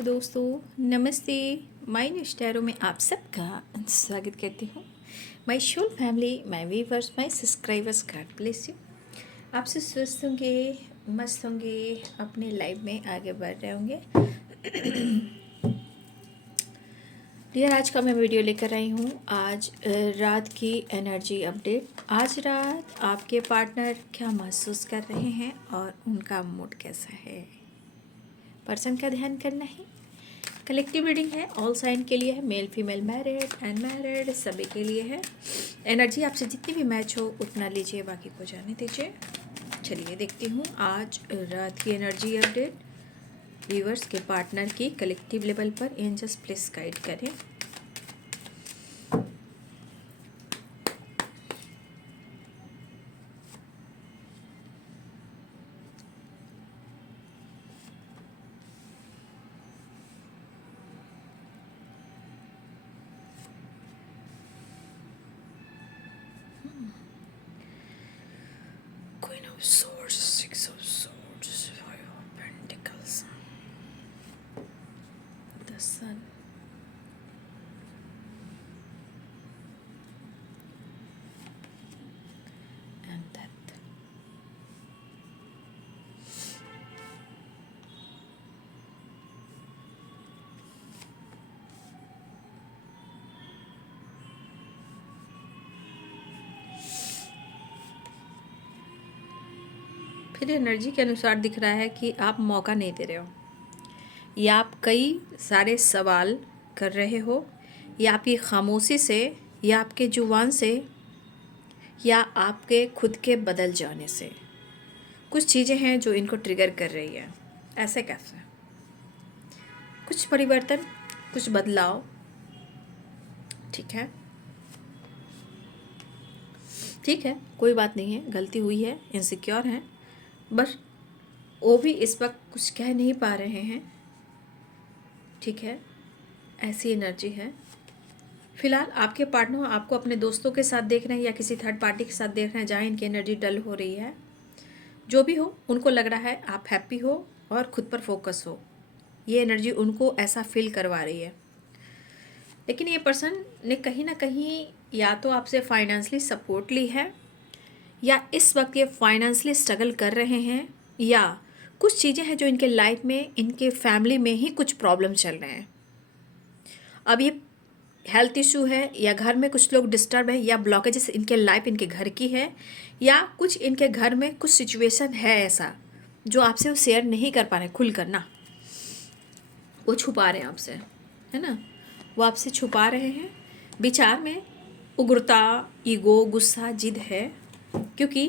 Hello दोस्तों, नमस्ते। My new स्टैरो में आप सबका स्वागत करती हूँ। My whole family, my viewers, my subscribers, God bless you. आप सब स्वस्थ होंगे, मस्त होंगे, अपने लाइफ में आगे बढ़ रहे होंगे। डियर, आज का मैं वीडियो लेकर आई हूँ। आज रात की एनर्जी अपडेट। आज रात आपके पार्टनर क्या महसूस कर रहे हैं और उनका मूड कैसा है, पर्सन का ध्यान करना है। कलेक्टिव रीडिंग है, ऑल साइन के लिए है, मेल फीमेल, मैरिड अनमैरिड सभी के लिए है। एनर्जी आपसे जितनी भी मैच हो उतना लीजिए, बाकी को जाने दीजिए। चलिए देखती हूँ आज रात की एनर्जी अपडेट। व्यूअर्स के पार्टनर की कलेक्टिव लेवल पर एंजल्स प्लीज गाइड करें। Queen of Swords, Six of Swords, Five of Pentacles, the Sun, and Death. फिर एनर्जी के अनुसार दिख रहा है कि आप मौका नहीं दे रहे हो, या आप कई सारे सवाल कर रहे हो, या आपकी खामोशी से, या आपके जुबान से, या आपके खुद के बदल जाने से कुछ चीज़ें हैं जो इनको ट्रिगर कर रही है। ऐसे कैसे? कुछ परिवर्तन, कुछ बदलाव, ठीक है, ठीक है, कोई बात नहीं है, गलती हुई है, इनसिक्योर हैं, बस वो भी इस वक्त कुछ कह नहीं पा रहे हैं, ठीक है, ऐसी एनर्जी है। फिलहाल आपके पार्टनर आपको अपने दोस्तों के साथ देख रहे हैं या किसी थर्ड पार्टी के साथ देख रहे हैं जहाँ इनकी एनर्जी डल हो रही है। जो भी हो, उनको लग रहा है आप हैप्पी हो और खुद पर फोकस हो। ये एनर्जी उनको ऐसा फील करवा रही है। लेकिन ये पर्सन ने कहीं ना कहीं या तो आपसे फाइनेंशियली सपोर्ट ली है, या इस वक्त ये फाइनेंशियली स्ट्रगल कर रहे हैं, या कुछ चीज़ें हैं जो इनके लाइफ में, इनके फैमिली में ही कुछ प्रॉब्लम चल रहे हैं। अब ये हेल्थ इशू है, या घर में कुछ लोग डिस्टर्ब है, या ब्लॉकेजेस इनके लाइफ, इनके घर की है, या कुछ इनके घर में कुछ सिचुएशन है ऐसा जो आपसे वो शेयर नहीं कर पा रहे खुल कर ना, वो छुपा रहे हैं आपसे, है ना, वो आपसे छुपा रहे हैं। विचार में उग्रता, ईगो, गुस्सा, जिद है, क्योंकि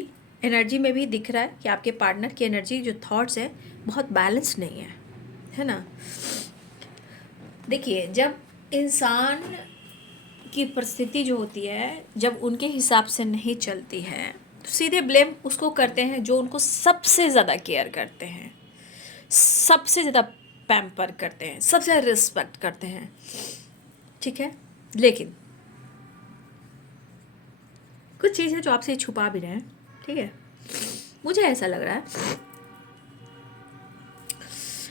एनर्जी में भी दिख रहा है कि आपके पार्टनर की एनर्जी, जो थॉट्स है, बहुत बैलेंस नहीं है ना। देखिए, जब इंसान की परिस्थिति जो होती है, जब उनके हिसाब से नहीं चलती है, तो सीधे ब्लेम उसको करते हैं जो उनको सबसे ज़्यादा केयर करते हैं, सबसे ज़्यादा पैम्पर करते हैं, सबसे ज़्यादा रिस्पेक्ट करते हैं, ठीक है। लेकिन कुछ चीज़ है जो आपसे छुपा भी रहे हैं, ठीक है, मुझे ऐसा लग रहा है।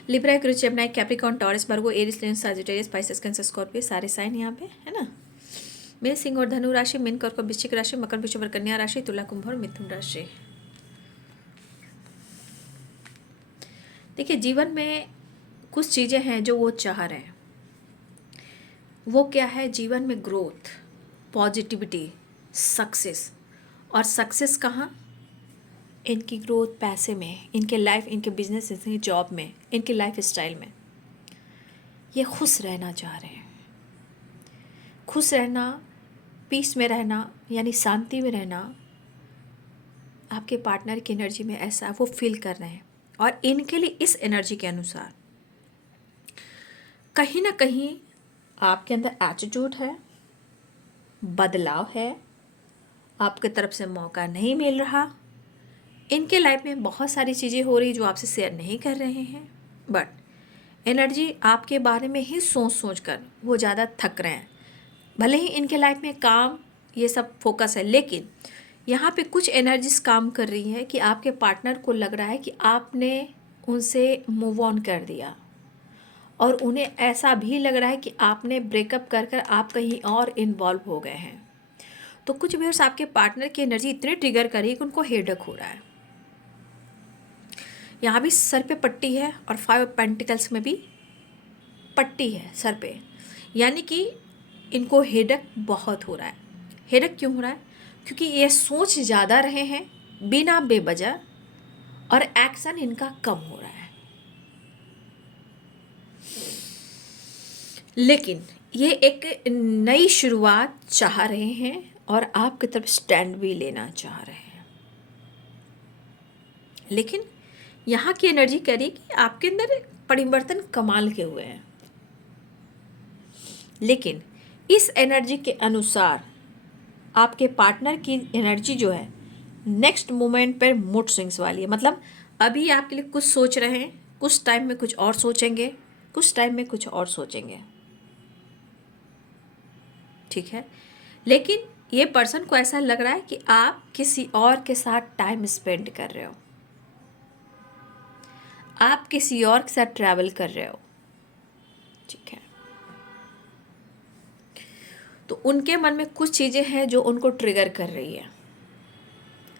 लिब्रा, जेमिनी, कैप्रिकॉर्न, टॉरस, वर्गो, एरिस, लियो, सजिटेरियस, स्पाइसेस, कैंसर, स्कॉर्पियो, सारे साइन यहाँ पे है ना। मेष, सिंह और धनु राशि, मीन, कर्क, वृश्चिक राशि, मकर, वृषभ, कन्या राशि, तुला, कुंभ और मिथुन राशि। देखिए, जीवन में कुछ चीज़ें हैं जो वो चाह रहे हैं। वो क्या है? जीवन में ग्रोथ, पॉजिटिविटी, सक्सेस। और सक्सेस कहाँ? इनकी ग्रोथ पैसे में, इनके लाइफ, इनके बिजनेस, इनके जॉब में, इनके लाइफ स्टाइल में। ये खुश रहना चाह रहे हैं। खुश रहना, पीस में रहना, यानी शांति में रहना, आपके पार्टनर की एनर्जी में ऐसा वो फील कर रहे हैं। और इनके लिए इस एनर्जी के अनुसार कहीं ना कहीं आपके अंदर एटीट्यूड है, बदलाव है, आपके तरफ से मौका नहीं मिल रहा। इनके लाइफ में बहुत सारी चीज़ें हो रही जो आपसे शेयर नहीं कर रहे हैं, बट एनर्जी आपके बारे में ही सोच सोच कर वो ज़्यादा थक रहे हैं। भले ही इनके लाइफ में काम, ये सब फोकस है, लेकिन यहाँ पे कुछ एनर्जीज काम कर रही है कि आपके पार्टनर को लग रहा है कि आपने उनसे मूव ऑन कर दिया, और उन्हें ऐसा भी लग रहा है कि आपने ब्रेकअप कर कर आप कहीं और इन्वॉल्व हो गए हैं। तो कुछ व्यूअर्स आपके पार्टनर की एनर्जी इतनी ट्रिगर करी कि उनको हेडेक हो रहा है। यहाँ भी सर पे पट्टी है और 5 ऑफ पेंटिकल्स में भी पट्टी है सर पे, यानी कि इनको हेडेक बहुत हो रहा है। हेडेक क्यों हो रहा है? क्योंकि ये सोच ज़्यादा रहे हैं बिना बेवजह और एक्शन इनका कम हो रहा है। लेकिन ये एक नई शुरुआत चाह रहे हैं और आपकी तरफ स्टैंड भी लेना चाह रहे हैं। लेकिन यहाँ की एनर्जी कह रही है कि आपके अंदर परिवर्तन कमाल के हुए हैं। लेकिन इस एनर्जी के अनुसार आपके पार्टनर की एनर्जी जो है नेक्स्ट मोमेंट पर मूड स्विंग्स वाली है। मतलब अभी आपके लिए कुछ सोच रहे हैं, कुछ टाइम में कुछ और सोचेंगे, कुछ टाइम में कुछ और सोचेंगे, ठीक है। लेकिन ये पर्सन को ऐसा लग रहा है कि आप किसी और के साथ टाइम स्पेंड कर रहे हो, आप किसी और के साथ ट्रैवल कर रहे हो, ठीक है। तो उनके मन में कुछ चीज़ें हैं जो उनको ट्रिगर कर रही है,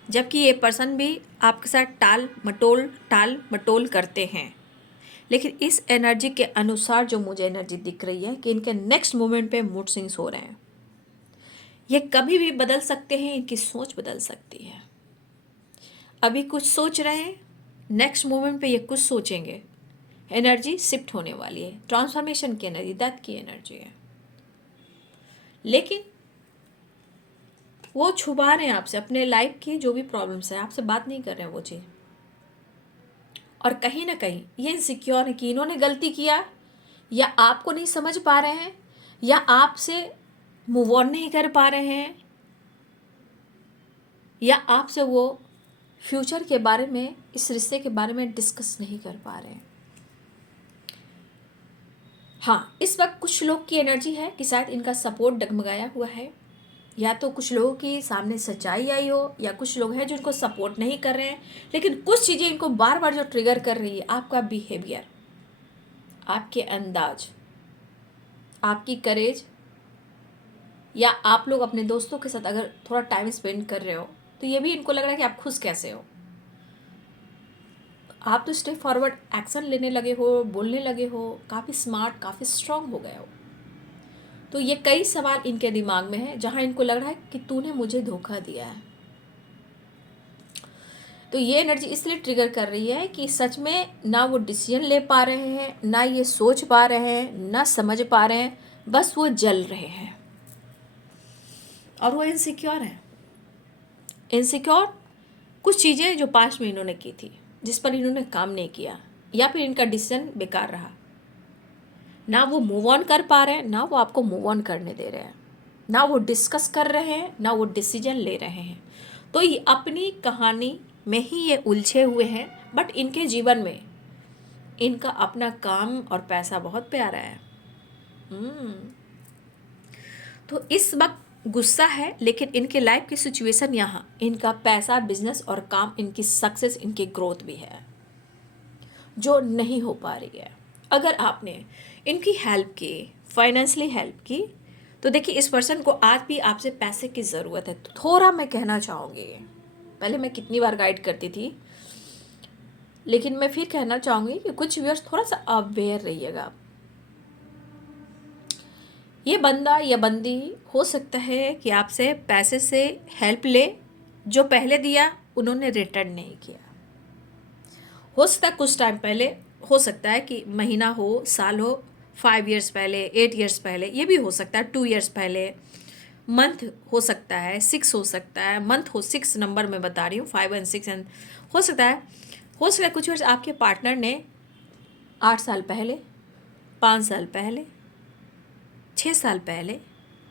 जबकि ये पर्सन भी आपके साथ टाल मटोल करते हैं। लेकिन इस एनर्जी के अनुसार जो मुझे एनर्जी दिख रही है कि इनके नेक्स्ट मोमेंट पे मूड स्विंग्स हो रहे हैं। ये कभी भी बदल सकते हैं, इनकी सोच बदल सकती है। अभी कुछ सोच रहे हैं, नेक्स्ट मोमेंट पे ये कुछ सोचेंगे। एनर्जी शिफ्ट होने वाली है, ट्रांसफॉर्मेशन की एनर्जी, डेथ की एनर्जी है। लेकिन वो छुपा रहे हैं आपसे अपने लाइफ की जो भी प्रॉब्लम्स है, आपसे बात नहीं कर रहे हैं वो चीज़। और कहीं ना कहीं ये इनसिक्योर है कि इन्होंने गलती किया, या आपको नहीं समझ पा रहे हैं, या आपसे मूव ऑन नहीं कर पा रहे हैं, या आपसे वो फ्यूचर के बारे में, इस रिश्ते के बारे में डिस्कस नहीं कर पा रहे हैं। हाँ, इस वक्त कुछ लोग की एनर्जी है कि शायद इनका सपोर्ट डगमगाया हुआ है, या तो कुछ लोगों की सामने सच्चाई आई हो, या कुछ लोग हैं जो इनको सपोर्ट नहीं कर रहे हैं। लेकिन कुछ चीज़ें इनको बार बार जो ट्रिगर कर रही है, आपका बिहेवियर, आपके अंदाज, आपकी करेज, या आप लोग अपने दोस्तों के साथ अगर थोड़ा टाइम स्पेंड कर रहे हो तो ये भी इनको लग रहा है कि आप खुश कैसे हो। आप तो स्टेप फॉरवर्ड एक्शन लेने लगे हो, बोलने लगे हो, काफ़ी स्मार्ट, काफ़ी स्ट्रांग हो गए हो। तो ये कई सवाल इनके दिमाग में है जहाँ इनको लग रहा है कि तूने मुझे धोखा दिया है। तो ये एनर्जी इसलिए ट्रिगर कर रही है कि सच में ना वो डिसीजन ले पा रहे हैं, ना ये सोच पा रहे हैं, ना समझ पा रहे हैं, बस वो जल रहे हैं। और वो इनसिक्योर है। इनसिक्योर कुछ चीज़ें जो पास्ट में इन्होंने की थी, जिस पर इन्होंने काम नहीं किया, या फिर इनका डिसीजन बेकार रहा। ना वो मूव ऑन कर पा रहे हैं, ना वो आपको मूव ऑन करने दे रहे हैं, ना वो डिस्कस कर रहे हैं, ना वो डिसीजन ले रहे हैं। तो ये अपनी कहानी में ही ये उलझे हुए हैं। बट इनके जीवन में इनका अपना काम और पैसा बहुत प्यारा है। तो इस वक्त गुस्सा है, लेकिन इनके लाइफ की सिचुएशन यहाँ इनका पैसा, बिजनेस और काम, इनकी सक्सेस, इनकी ग्रोथ भी है जो नहीं हो पा रही है। अगर आपने इनकी हेल्प की, फाइनेंशियली हेल्प की, तो देखिए इस पर्सन को आज भी आपसे पैसे की ज़रूरत है। तो थोड़ा मैं कहना चाहूँगी, पहले मैं कितनी बार गाइड करती थी, लेकिन मैं फिर कहना चाहूँगी कि कुछ व्यूअर्स थोड़ा सा अवेयर रहिएगा। ये बंदा या बंदी हो सकता है कि आपसे पैसे से हेल्प ले, जो पहले दिया उन्होंने रिटर्न नहीं किया। हो सकता है कुछ टाइम पहले, हो सकता है कि महीना हो, साल हो, 5 इयर्स पहले, 8 इयर्स पहले, ये भी हो सकता है 2 इयर्स पहले, मंथ हो सकता है 6 हो सकता है, मंथ हो 6 नंबर मैं बता रही हूँ, 5 और 6 एंड हो सकता है कुछ वर्ष आपके पार्टनर ने 8 साल पहले, 5 साल पहले, 6 साल पहले,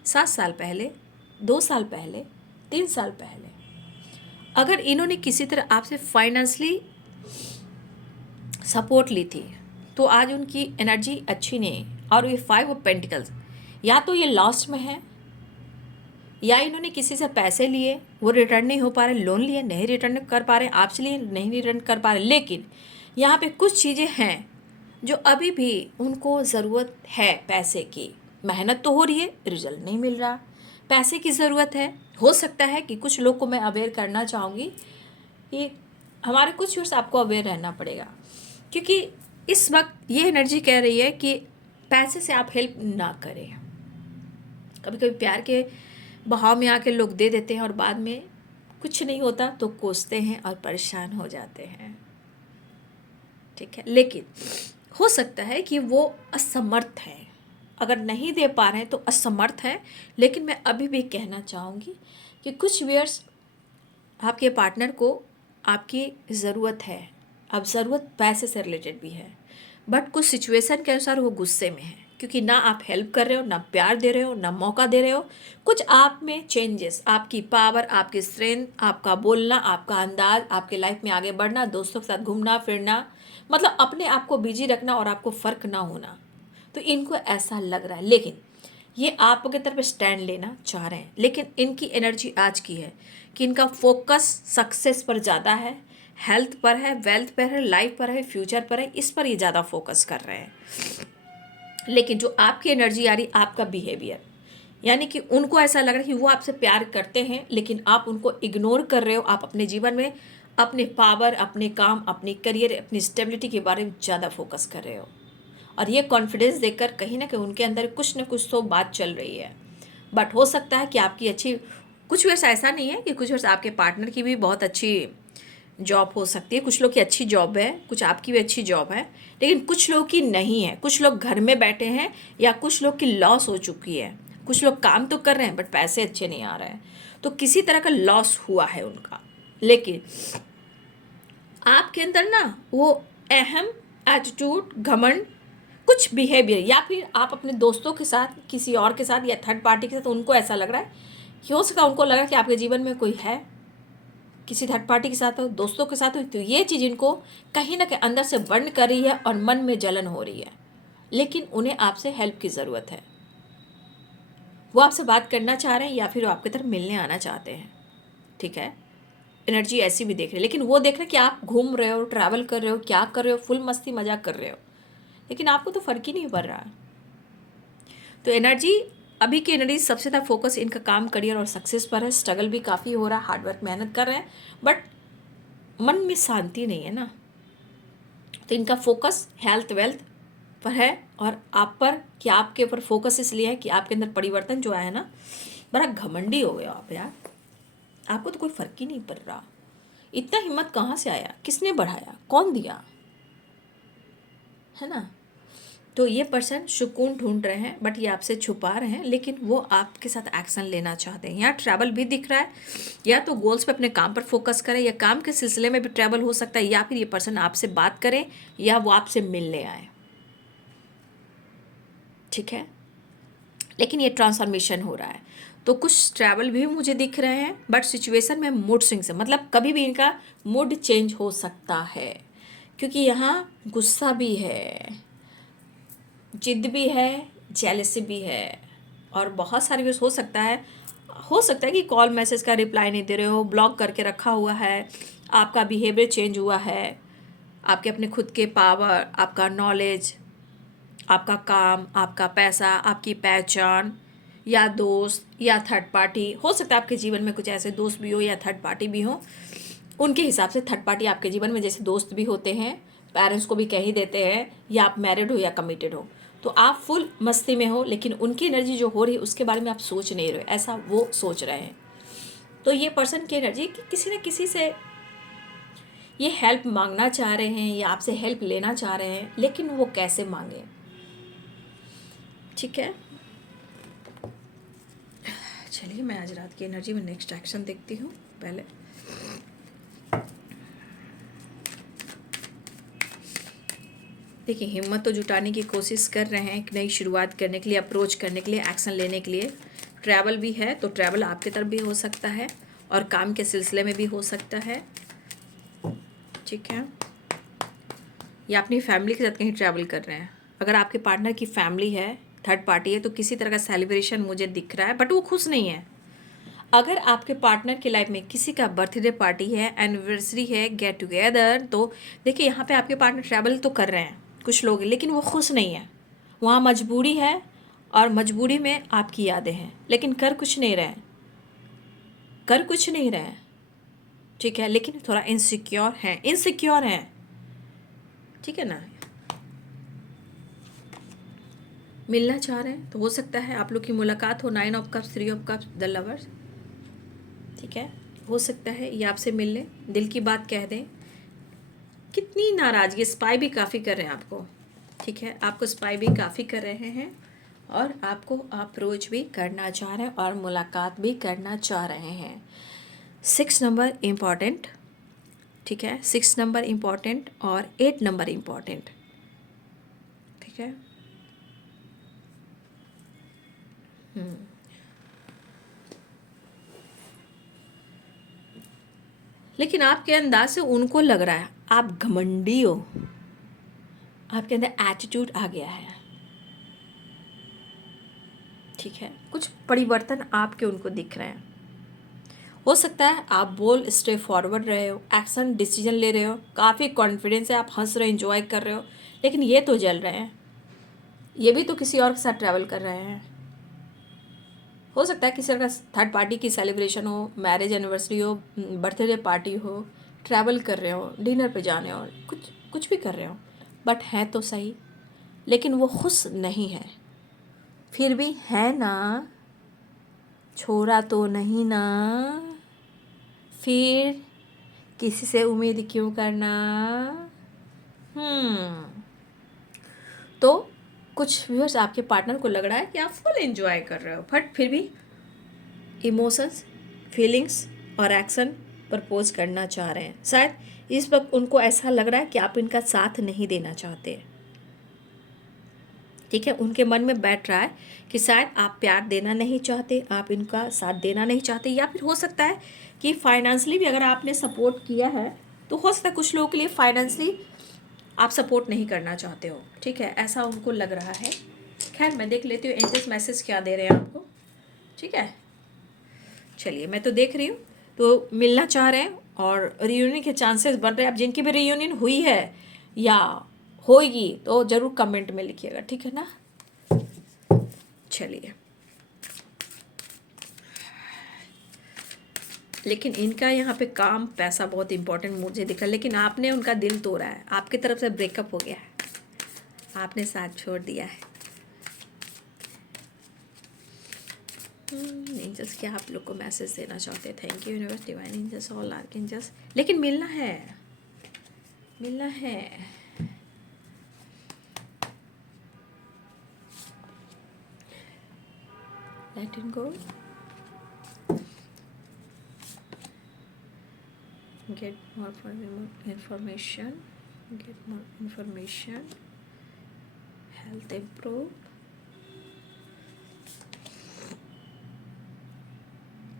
7 साल पहले, 2 साल पहले, 3 साल पहले, अगर इन्होंने किसी तरह आपसे फाइनेंशली सपोर्ट ली थी, तो आज उनकी एनर्जी अच्छी नहीं। और ये 5 ऑफ पेंटिकल्स, या तो ये लॉस्ट में है, या इन्होंने किसी से पैसे लिए, वो रिटर्न नहीं हो पा रहे, लोन लिए नहीं रिटर्न कर पा रहे, आपसे लिए नहीं रिटर्न कर पा रहे। लेकिन यहाँ पे कुछ चीज़ें हैं जो अभी भी उनको ज़रूरत है पैसे की, मेहनत तो हो रही है, रिजल्ट नहीं मिल रहा, पैसे की ज़रूरत है। हो सकता है कि कुछ लोग को मैं अवेयर करना चाहूँगी कि हमारे कुछ वर्ष आपको अवेयर रहना पड़ेगा, क्योंकि इस वक्त ये एनर्जी कह रही है कि पैसे से आप हेल्प ना करें। कभी कभी प्यार के बहाव में आके लोग दे देते हैं और बाद में कुछ नहीं होता तो कोसते हैं और परेशान हो जाते हैं, ठीक है। लेकिन हो सकता है कि वो असमर्थ हैं, अगर नहीं दे पा रहे हैं तो असमर्थ है। लेकिन मैं अभी भी कहना चाहूँगी कि कुछ व्यूअर्स आपके पार्टनर को आपकी ज़रूरत है। अब ज़रूरत पैसे से रिलेटेड भी है, बट कुछ सिचुएशन के अनुसार वो गुस्से में है, क्योंकि ना आप हेल्प कर रहे हो, ना प्यार दे रहे हो, ना मौका दे रहे हो। कुछ आप में चेंजेस, आपकी पावर, आपकी स्ट्रेंथ, आपका बोलना, आपका अंदाज, आपके लाइफ में आगे बढ़ना, दोस्तों के साथ घूमना फिरना, मतलब अपने आप को बिजी रखना और आपको फ़र्क ना होना, तो इनको ऐसा लग रहा है। लेकिन ये आपके तरफ स्टैंड लेना चाह रहे हैं, लेकिन इनकी एनर्जी आज की है कि इनका फोकस सक्सेस पर ज़्यादा है, हेल्थ पर है, वेल्थ पर है, लाइफ पर है, फ्यूचर पर है, इस पर ये ज़्यादा फोकस कर रहे हैं। लेकिन जो आपकी एनर्जी आ रही, आपका बिहेवियर, यानी कि उनको ऐसा लग रहा है कि वो आपसे प्यार करते हैं, लेकिन आप उनको इग्नोर कर रहे हो। आप अपने जीवन में अपने पावर, अपने काम, अपनी करियर, अपनी स्टेबिलिटी के बारे में ज़्यादा फोकस कर रहे हो। और ये कॉन्फिडेंस देखकर कहीं ना कहीं उनके अंदर कुछ ना कुछ तो बात चल रही है। बट हो सकता है कि आपकी अच्छी, कुछ वर्ष ऐसा नहीं है कि कुछ वर्ष आपके पार्टनर की भी बहुत अच्छी जॉब हो सकती है, कुछ लोग की अच्छी जॉब है, कुछ आपकी भी अच्छी जॉब है, लेकिन कुछ लोग की नहीं है। कुछ लोग घर में बैठे हैं, या कुछ लोग की लॉस हो चुकी है। कुछ लोग काम तो कर रहे हैं बट पैसे अच्छे नहीं आ रहे हैं, तो किसी तरह का लॉस हुआ है उनका। लेकिन आपके अंदर ना वो अहम, एटीट्यूड, घमंड, कुछ बिहेवियर, या फिर आप अपने दोस्तों के साथ, किसी और के साथ, या थर्ड पार्टी के साथ, उनको ऐसा लग रहा है कि हो सका उनको लग रहा है कि आपके जीवन में कोई है, किसी थर्ड पार्टी के साथ हो, दोस्तों के साथ हो, तो ये चीज़ इनको कहीं ना कहीं अंदर से बर्न कर रही है और मन में जलन हो रही है। लेकिन उन्हें आपसे हेल्प की ज़रूरत है। वो आपसे बात करना चाह रहे हैं, या फिर वो आपकी तरफ मिलने आना चाहते हैं, ठीक है। एनर्जी ऐसी भी देख रहे हैं, लेकिन वो देख रहे हैं कि आप घूम रहे हो, ट्रैवल कर रहे हो, क्या कर रहे हो, फुल मस्ती मजाक कर रहे हो, लेकिन आपको तो फ़र्क ही नहीं पड़ रहा। तो एनर्जी, अभी की एनर्जी सबसे ज़्यादा फोकस इनका काम, करियर और सक्सेस पर है। स्ट्रगल भी काफ़ी हो रहा है, हार्डवर्क, मेहनत कर रहे हैं, बट मन में शांति नहीं है ना। तो इनका फोकस हेल्थ, वेल्थ पर है, और आप पर, कि आपके ऊपर फोकस इसलिए है कि आपके अंदर परिवर्तन जो आया है ना, बड़ा घमंडी हो गया आप यार। आपको तो कोई फ़र्क ही नहीं पड़ रहा। इतना हिम्मत कहाँ से आया, किसने बढ़ाया, कौन दिया, है ना। तो ये पर्सन सुकून ढूंढ रहे हैं, बट ये आपसे छुपा रहे हैं, लेकिन वो आपके साथ एक्शन लेना चाहते हैं। यहाँ ट्रैवल भी दिख रहा है, या तो गोल्स पे, अपने काम पर फोकस करें, या काम के सिलसिले में भी ट्रैवल हो सकता है, या फिर ये पर्सन आपसे बात करें, या वो आपसे मिलने आए, ठीक है। लेकिन ये ट्रांसफॉर्मेशन हो रहा है, तो कुछ ट्रैवल भी मुझे दिख रहे हैं, बट सिचुएशन में मूड स्विंग से, मतलब कभी भी इनका मूड चेंज हो सकता है, क्योंकि यहाँ गुस्सा भी है, जिद भी है, जेलसी भी है, और बहुत सारी वीडियोस हो सकता है कि कॉल मैसेज का रिप्लाई नहीं दे रहे हो, ब्लॉक करके रखा हुआ है, आपका बिहेवियर चेंज हुआ है, आपके अपने खुद के पावर, आपका नॉलेज, आपका काम, आपका पैसा, आपकी पहचान, या दोस्त, या थर्ड पार्टी। हो सकता है आपके जीवन में कुछ ऐसे दोस्त भी हो या थर्ड पार्टी भी हो, उनके हिसाब से थर्ड पार्टी आपके जीवन में, जैसे दोस्त भी होते हैं, पेरेंट्स को भी कह ही देते हैं, या आप मैरिड हो या कमिटेड हो, तो आप फुल मस्ती में हो, लेकिन उनकी एनर्जी जो हो रही है उसके बारे में आप सोच नहीं रहे, ऐसा वो सोच रहे हैं। तो ये पर्सन की एनर्जी कि किसी न किसी से ये हेल्प मांगना चाह रहे हैं, या आपसे हेल्प लेना चाह रहे हैं, लेकिन वो कैसे मांगे, ठीक है। चलिए, मैं आज रात की एनर्जी में नेक्स्ट एक्शन देखती हूँ। पहले देखिए, हिम्मत तो जुटाने की कोशिश कर रहे हैं, एक नई शुरुआत करने के लिए, अप्रोच करने के लिए, एक्शन लेने के लिए। ट्रैवल भी है, तो ट्रैवल आपके तरफ भी हो सकता है, और काम के सिलसिले में भी हो सकता है, ठीक है। या अपनी फैमिली के साथ कहीं ट्रैवल कर रहे हैं। अगर आपके पार्टनर की फैमिली है, थर्ड पार्टी है, तो किसी तरह का सेलिब्रेशन मुझे दिख रहा है, बट वो खुश नहीं है। अगर आपके पार्टनर की लाइफ में किसी का बर्थडे पार्टी है, एनिवर्सरी है, गेट टुगेदर, तो देखिए यहाँ पे आपके पार्टनर ट्रैवल तो कर रहे हैं, कुछ लोग, लेकिन वो खुश नहीं है। वहाँ मजबूरी है और मजबूरी में आपकी यादें हैं, लेकिन कर कुछ नहीं रहे, कर कुछ नहीं रहे, ठीक है, लेकिन थोड़ा इनसिक्योर हैं, इनसिक्योर हैं, ठीक है ना। मिलना चाह रहे हैं तो हो सकता है आप लोग की मुलाकात हो। 9 of cups, 3 of cups, the lovers, ठीक है, हो सकता है ये आपसे मिल लें, दिल की बात कह दें। कितनी नाराज़गी, स्पाई भी काफ़ी कर रहे हैं आपको, ठीक है, आपको स्पाई भी काफ़ी कर रहे हैं और आपको अप्रोच भी करना चाह रहे हैं और मुलाकात भी करना चाह रहे हैं। 6 नंबर इम्पॉर्टेंट, ठीक है, 6 नंबर इम्पॉर्टेंट और 8 नंबर इम्पॉर्टेंट, ठीक है। लेकिन आपके अंदाज से उनको लग रहा है आप घमंडी हो, आपके अंदर एटीट्यूड आ गया है, ठीक है, कुछ परिवर्तन आपके उनको दिख रहे हैं। हो सकता है आप बोल स्टे फॉरवर्ड रहे हो, एक्शन डिसीजन ले रहे हो, काफ़ी कॉन्फिडेंस है, आप हंस रहे हो, एंजॉय कर रहे हो, लेकिन ये तो जल रहे हैं, ये भी तो किसी और के साथ ट्रैवल कर रहे हैं। हो सकता है किसी का थर्ड पार्टी की सेलिब्रेशन हो, मैरिज एनिवर्सरी हो, बर्थडे पार्टी हो, ट्रैवल कर रहे हो, डिनर पे जाने हो, कुछ कुछ भी कर रहे हो, बट है तो सही, लेकिन वो खुश नहीं है। फिर भी है ना, छोड़ा तो नहीं ना, फिर किसी से उम्मीद क्यों करना। तो कुछ व्यूअर्स आपके पार्टनर को लग रहा है कि आप फुल एंजॉय कर रहे हो, बट फिर भी इमोशंस, फीलिंग्स और एक्शन प्रपोज करना चाह रहे हैं। शायद इस वक्त उनको ऐसा लग रहा है कि आप इनका साथ नहीं देना चाहते, ठीक है, उनके मन में बैठ रहा है कि शायद आप प्यार देना नहीं चाहते, आप इनका साथ देना नहीं चाहते, या फिर हो सकता है कि फाइनेंशियली भी अगर आपने सपोर्ट किया है तो हो सकता है कुछ लोगों के लिए फाइनेंशियली आप सपोर्ट नहीं करना चाहते हो, ठीक है, ऐसा उनको लग रहा है। खैर मैं देख लेती हूँ एंजल्स मैसेज क्या दे रहे हैं आपको, ठीक है। चलिए मैं तो देख रही हूँ, तो मिलना चाह रहे हैं और रियूनियन के चांसेस बन रहे हैं। अब जिनकी भी रियूनियन हुई है या होगी तो ज़रूर कमेंट में लिखिएगा, ठीक है ना। चलिए, लेकिन इनका यहाँ पे काम पैसा बहुत इंपॉर्टेंट मुझे दिखा, लेकिन आपने उनका दिल तोड़ा है, आपकी तरफ से ब्रेकअप हो गया है, आपने साथ छोड़ दिया है। एंजल्स क्या आप लोग को मैसेज देना चाहते हैं? Thank you universe, divine angels, all archangels, लेकिन मिलना है, मिलना है। Let it go, get more information, get more information, health improve।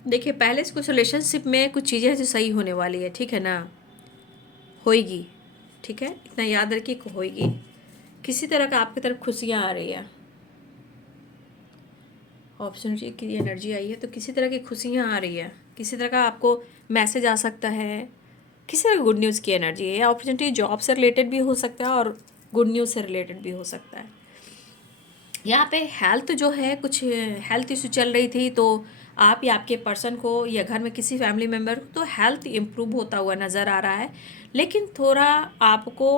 देखिए पहले से कुछ रिलेशनशिप में कुछ चीज़ें जो सही होने वाली है, ठीक है ना, होएगी, ठीक है, इतना याद रखिए कि होएगी। किसी तरह का आपकी तरफ खुशियाँ आ रही है, अपॉर्चुनिटी की एनर्जी आई है, तो किसी तरह की खुशियाँ आ रही है, किसी तरह का आपको मैसेज आ सकता है, किसी तरह गुड न्यूज़ की एनर्जी है, या अपॉर्चुनिटी जॉब से रिलेटेड भी हो सकता है और गुड न्यूज़ से रिलेटेड भी हो सकता है। यहाँ पे हेल्थ जो है, कुछ हेल्थ इशू चल रही थी, तो आप या आपके पर्सन को या घर में किसी फैमिली मेम्बर को तो हेल्थ इम्प्रूव होता हुआ नज़र आ रहा है, लेकिन थोड़ा आपको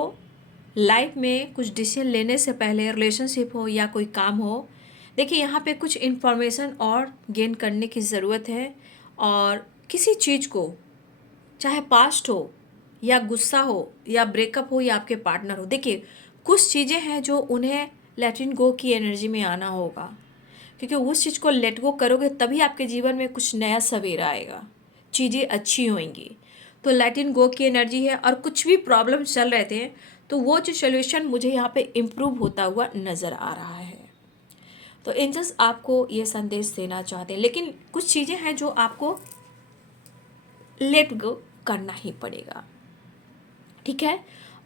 लाइफ में कुछ डिसीजन लेने से पहले, रिलेशनशिप हो या कोई काम हो, देखिए यहाँ पे कुछ इन्फॉर्मेशन और गेन करने की ज़रूरत है। और किसी चीज़ को, चाहे पास्ट हो या गुस्सा हो या ब्रेकअप हो या आपके पार्टनर हो, देखिए कुछ चीज़ें हैं जो उन्हें लेट इन गो की एनर्जी में आना होगा, क्योंकि उस चीज़ को लेट गो करोगे तभी आपके जीवन में कुछ नया सवेरा आएगा, चीज़ें अच्छी होंगी। तो लेट इन गो की एनर्जी है, और कुछ भी प्रॉब्लम चल रहे थे तो वो जो सोल्यूशन मुझे यहाँ पे इम्प्रूव होता हुआ नज़र आ रहा है। तो एंजल्स आपको ये संदेश देना चाहते हैं, लेकिन कुछ चीज़ें हैं जो आपको लेट गो करना ही पड़ेगा, ठीक है।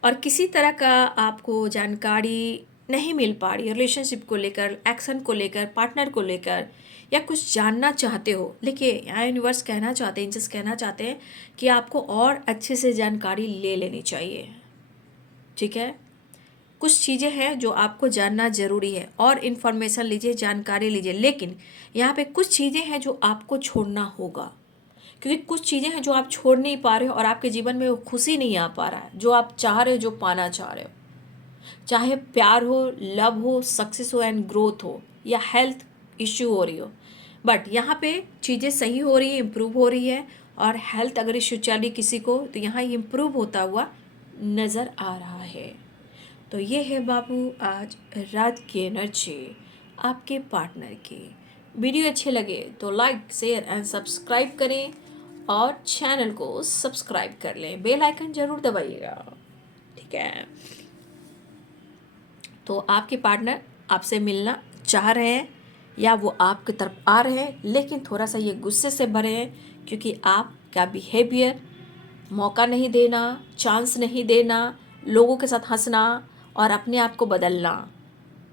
और किसी तरह का आपको जानकारी नहीं मिल पा रही रिलेशनशिप को लेकर, एक्शन को लेकर, पार्टनर को लेकर, या कुछ जानना चाहते हो, देखिए यहाँ यूनिवर्स कहना चाहते हैं, एंजल्स कहना चाहते हैं कि आपको और अच्छे से जानकारी ले लेनी चाहिए, ठीक है। कुछ चीज़ें हैं जो आपको जानना ज़रूरी है और इन्फॉर्मेशन लीजिए, जानकारी लीजिए, लेकिन यहाँ पे कुछ चीज़ें हैं जो आपको छोड़ना होगा, क्योंकि कुछ चीज़ें हैं जो आप छोड़ नहीं पा रहे हो और आपके जीवन में वो खुशी नहीं आ पा रहा है जो आप चाह रहे हो, जो पाना चाह रहे हो, चाहे प्यार हो, लव हो, सक्सेस हो एंड ग्रोथ हो, या हेल्थ इश्यू हो रही हो। बट यहाँ पे चीज़ें सही हो रही है, इम्प्रूव हो रही है, और हेल्थ अगर इश्यू चल रही किसी को तो यहाँ इम्प्रूव होता हुआ नज़र आ रहा है। तो ये है बाबू आज रात की एनर्जी आपके पार्टनर की। वीडियो अच्छे लगे तो लाइक, शेयर एंड सब्सक्राइब करें और चैनल को सब्सक्राइब कर लें, बेल आइकन जरूर दबाइएगा, ठीक है। तो आपके पार्टनर आपसे मिलना चाह रहे हैं या वो आपकी तरफ आ रहे हैं, लेकिन थोड़ा सा ये गुस्से से भरे हैं क्योंकि आपका बिहेवियर, मौका नहीं देना, चांस नहीं देना, लोगों के साथ हंसना और अपने आप को बदलना,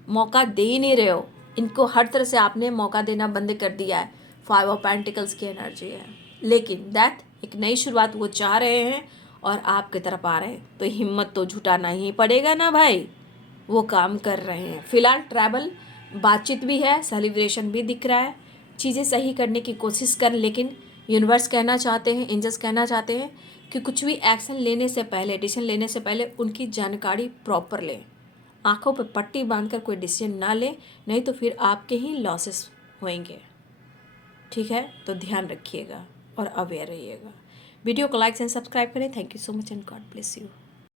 मौका दे ही नहीं रहे हो इनको। हर तरह से आपने मौका देना बंद कर दिया है। 5 ऑफ पेंटिकल्स की एनर्जी है, लेकिन दैट एक नई शुरुआत वो चाह रहे हैं और आपकी तरफ आ रहे हैं, तो हिम्मत तो जुटाना ही पड़ेगा ना भाई। वो काम कर रहे हैं फिलहाल, ट्रैवल, बातचीत भी है, सेलिब्रेशन भी दिख रहा है, चीज़ें सही करने की कोशिश कर, लेकिन यूनिवर्स कहना चाहते हैं, एंजल्स कहना चाहते हैं कि कुछ भी एक्शन लेने से पहले, डिसीजन लेने से पहले उनकी जानकारी प्रॉपर लें। आंखों पर पट्टी बांधकर कोई डिसीजन ना ले, नहीं तो फिर आपके ही लॉसेस होंगे, ठीक है। तो ध्यान रखिएगा और अवेयर रहिएगा। वीडियो को लाइक एंड सब्सक्राइब करें। Thank you so much and God bless you.